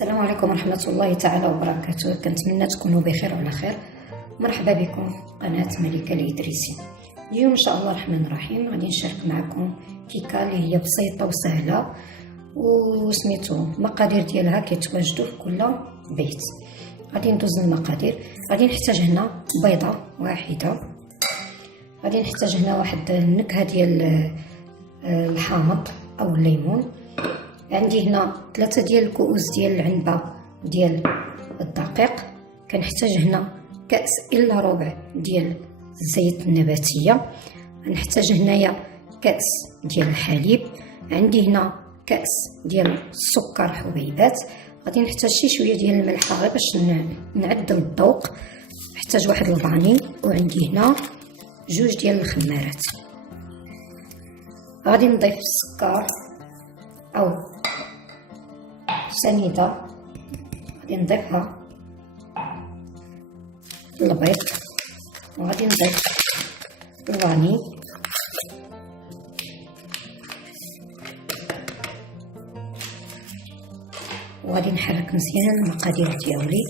السلام عليكم ورحمة الله تعالى وبركاته. كنتمنى تكونوا بخير وعلى خير. مرحبا بكم قناة ملكة الإدريسي. اليوم إن شاء الله الرحمن الرحيم غادي نشارك معكم كيكة اللي هي بسيطة وسهلة وسميتو المقادير ديالها كيتواجدوا في كل بيت. غادي ندوز المقادير. غادي نحتاج هنا بيضة واحدة، غادي نحتاج هنا واحد النكهة ديال الحامض أو الليمون، عندي هنا 3 ديال الكؤوس ديال العنبة ديال الدقيق، كنحتاج هنا كأس إلا ربع ديال الزيت النباتية، نحتاج هنايا كأس ديال الحليب، عندي هنا كأس ديال السكر حبيبات، غادي نحتاج شي شويه ديال الملح غير باش نعدل الذوق، نحتاج واحد الفاني، وعندي هنا 2 ديال الخمارات. غادي نضيف السكر او سنيده، غادي نضيفها البيض، وغادي نضيف الفاني، وغادي نحرك مزيان المقادير ديالي.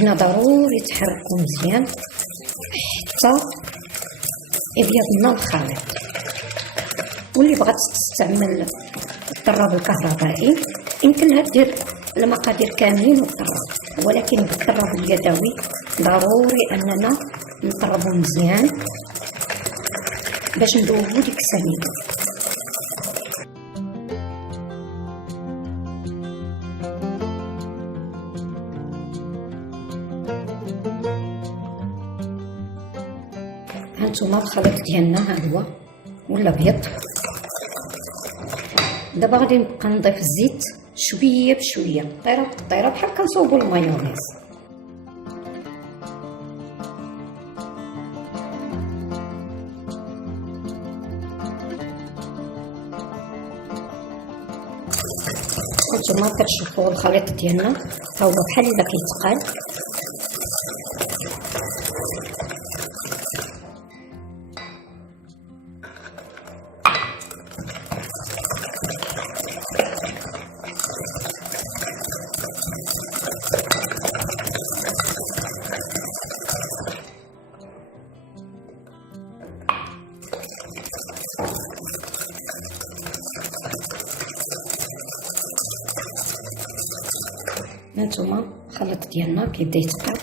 هنا ضروري تحركوا مزيان حتى يبيض لنا الخليط. واللي بغات تستعمل الطراب الكهربائي يمكن لها دير المقادير كاملين والطراب، ولكن بالطراب اليدوي ضروري اننا نطربو مزيان باش ندوبو ديك السميده. هانتوما الخليط ديالنا ها هو ولا ابيض. دابا غادي نبقى نضيف الزيت شويه بشويه، قطيره بقطيره، بحال كنصوبوا المايونيز. هانتوما كتشوفوا الخليط ديالنا ها هو بحال الا كيتقال. هانتوما الخليط ديالنا كيبدا يتقاد.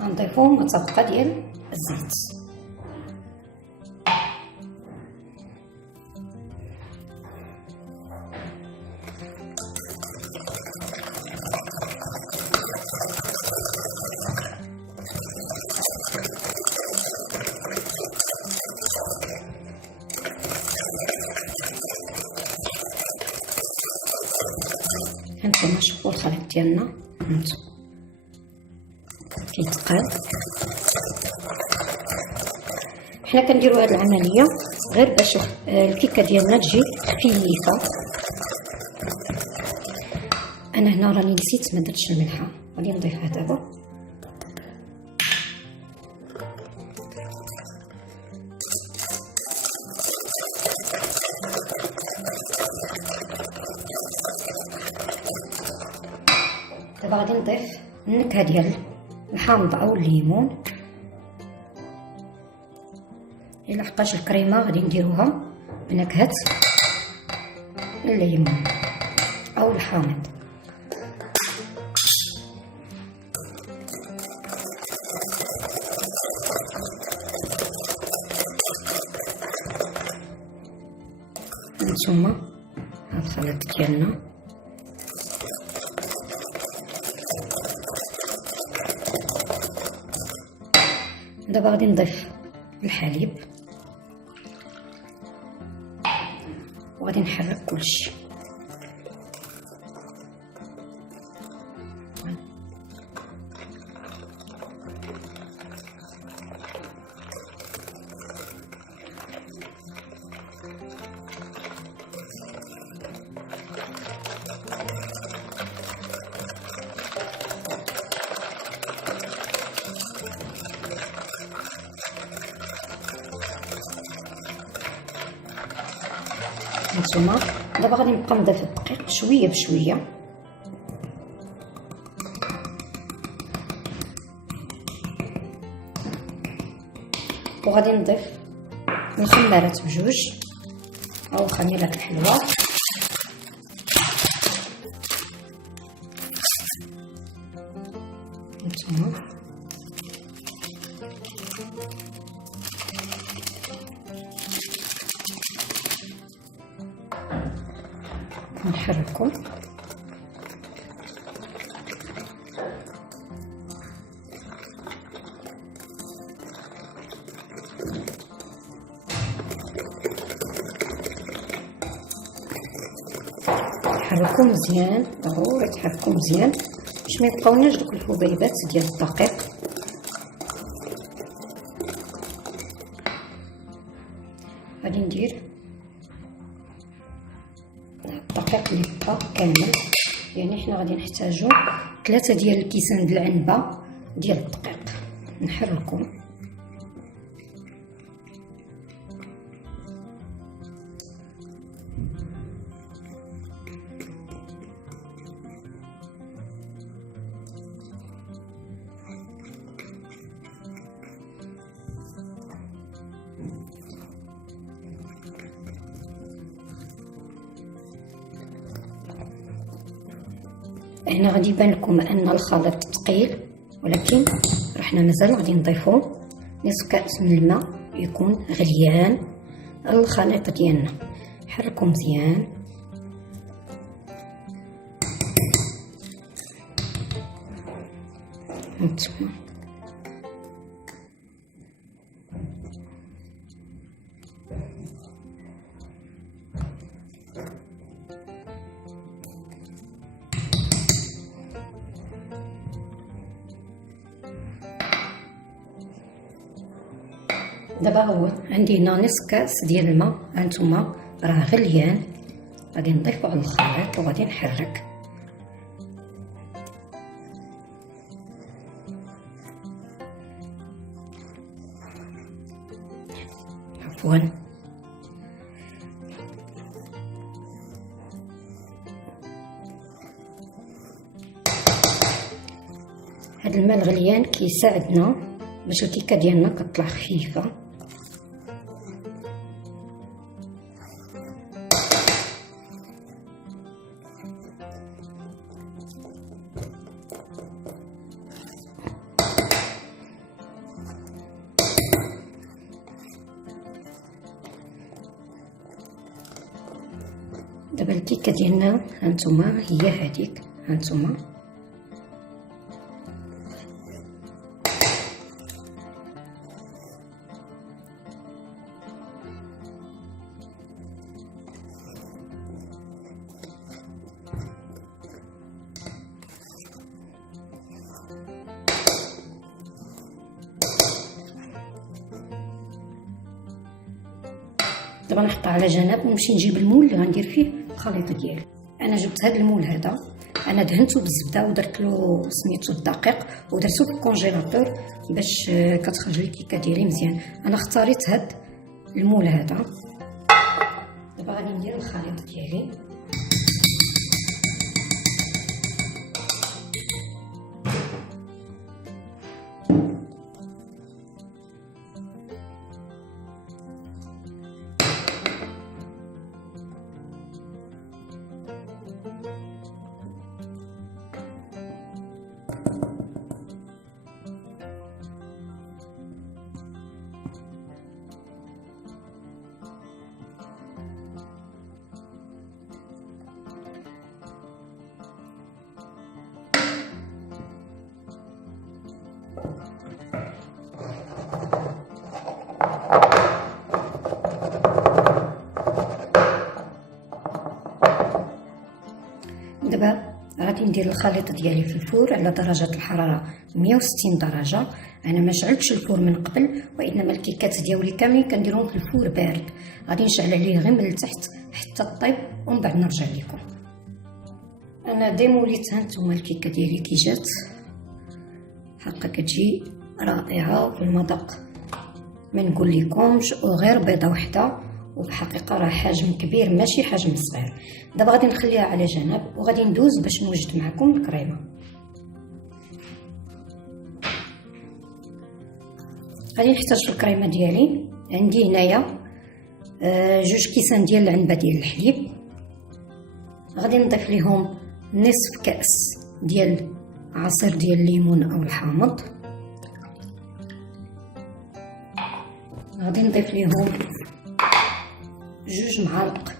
غنضيفو مطابقه ديال الزيت. هانتوما شوفوا الخليط ديالنا هانتوما كيتقاد. حنا كنديروا هذه العمليه غير باش الكيكه ديالنا تجي خفيفه. انا هنا راني نسيت ما درتش الملحه، غادي نضيفها دابا. دابا غادي نضيف النكهه ديال الحامض او الليمون. الا حقاش الكريمه غادي نديروها بنكهه الليمون او الحامض. هانتوما هاد الخليط ديالنا دابا غادي نضيف الحليب وغادي نحرك كلشي. هانتوما. دابا غادي نبقى نضيف الدقيق شويه بشويه، وغادي نضيف الخمارات بجوج او خميره الحلوه. هانتوما نحركو. تحركو مزيان، ضروري تحركو مزيان باش ما يبقاوناش دوك الحبيبات ديال الدقيق. غادي ندير الدقيق اللي بقى كامل، يعني حنا غادي نحتاجو 3 ديال الكيسان د العنبه ديال الدقيق. نحركو هنا. غادي يبان لكم ان الخليط ثقيل، ولكن رحنا مازال غادي نضيفو نصف كاس من الماء يكون غليان الخليط ديالنا. حركو مزيان. هانتوما دابا هو عندي هنا نصف كاس ديال الماء. هانتوما راه غليان، غادي نضيفو على الخليط وغادي نحرك. عفوا هاد الماء الغليان كيساعدنا باش الكيكه ديالنا كتطلع خفيفه. دابا الكيكه ديالنا هانتوما هي هذيك. هانتوما دابا نحطها على جنب ونمشي نجيب المول اللي غندير فيه الخليط ديالي. انا جبت هذا المول هذا، انا دهنته بالزبده ودرت له سميتو الدقيق ودرتو في الكونجيلاتور باش كتخرج لي الكيكه ديالي مزيان. انا اختاريت هذا المول هذا. دابا غادي ندير الخليط ديالي. دابا غادي ندير الخليط ديالي في الفور على درجه الحراره 160 درجه. انا ما شعلتش الفور من قبل، وانما الكيكات ديالي كاملين كنديرهم في الفور بارد. غادي نشعل عليه غير من التحت حتى طيب ومن بعد نرجع لكم. انا ديموليت هانتوما الكيكه ديالي كي جات هكا كتجي رائعه في المذاق، ما نقول لكمش، وغير بيضه وحده وبحقيقه راه حجم كبير ماشي حجم صغير. دابا غادي نخليها على جنب وغادي ندوز باش نوجد معكم الكريمه. غادي نحتاج في الكريمه ديالي، عندي هنايا 2 كيسان ديال العنبه ديال الحليب، غادي نضيف ليهم نصف كأس ديال عصير ديال الليمون او الحامض، غادي نضيف ليهم 2 معالق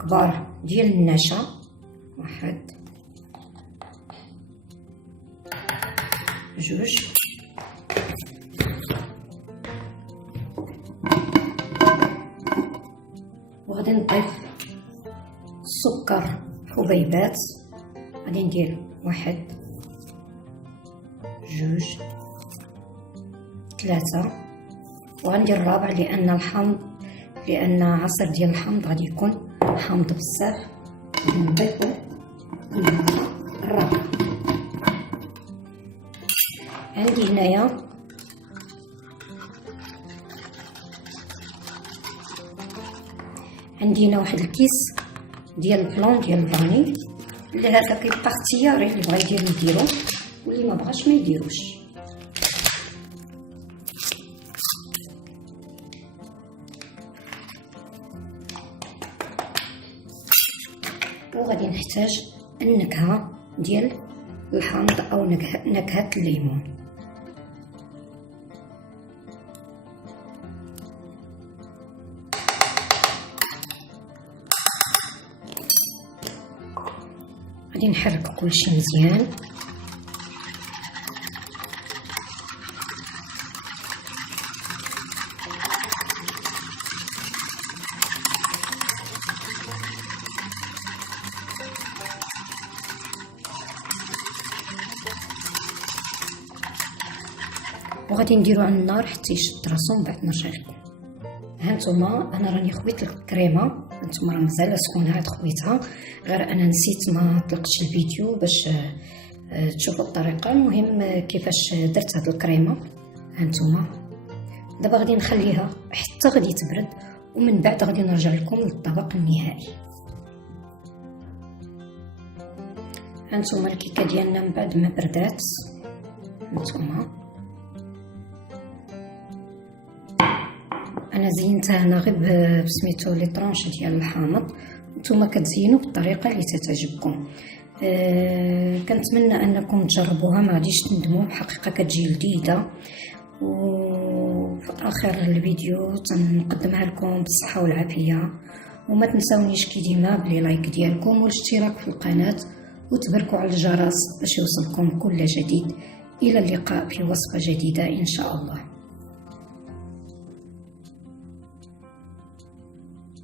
كبار ديال النشا، 1 2 وغادي نضيف السكر حبيبات، غادي ندير 1 2 3 وغندير الرابع لان عصير ديال الحامض غادي يكون حامض بزاف، غادي نضيفو الرابع. عندي هنايا واحد الكيس ديال البلون ديال الفاني، اللي هذا كيبقى اختياري، اللي بغا يدير يديرو واللي ما بغاش ما يديروش. وغادي نحتاج النكهه ديال الحامض او نكهه الليمون. غادي نحرك كلشي مزيان. وغادي نديرو على النار حتى يشد راسو، من بعد نرجع لكم. هانتوما انا راني خويت الكريمه، هانتوما راه مازال سخونه عاد خويتها، غير انا نسيت ما طلقتش الفيديو باش تشوفوا الطريقه. المهم كيفاش درت هاد الكريمه. هانتوما دابا غادي نخليها حتى غادي تبرد، ومن بعد غادي نرجع لكم للطبق النهائي. هانتوما الكيكه ديالنا من بعد ما بردات، هانتوما انا زينتها هنا غير بسميتو لي طرونش ديال الحامض، نتوما كتزينوا بالطريقه اللي تعجبكم. كنتمنى انكم تجربوها، ما غاديش تندموا، بحقيقه كتجي لذيذه. وفي اخر الفيديو تنقدمها لكم بالصحه والعافيه، وما تنساونيش كي ديما بلي لايك ديالكم والاشتراك في القناه، وتبركوا على الجرس باش يوصلكم كل جديد. الى اللقاء في وصفه جديده ان شاء الله.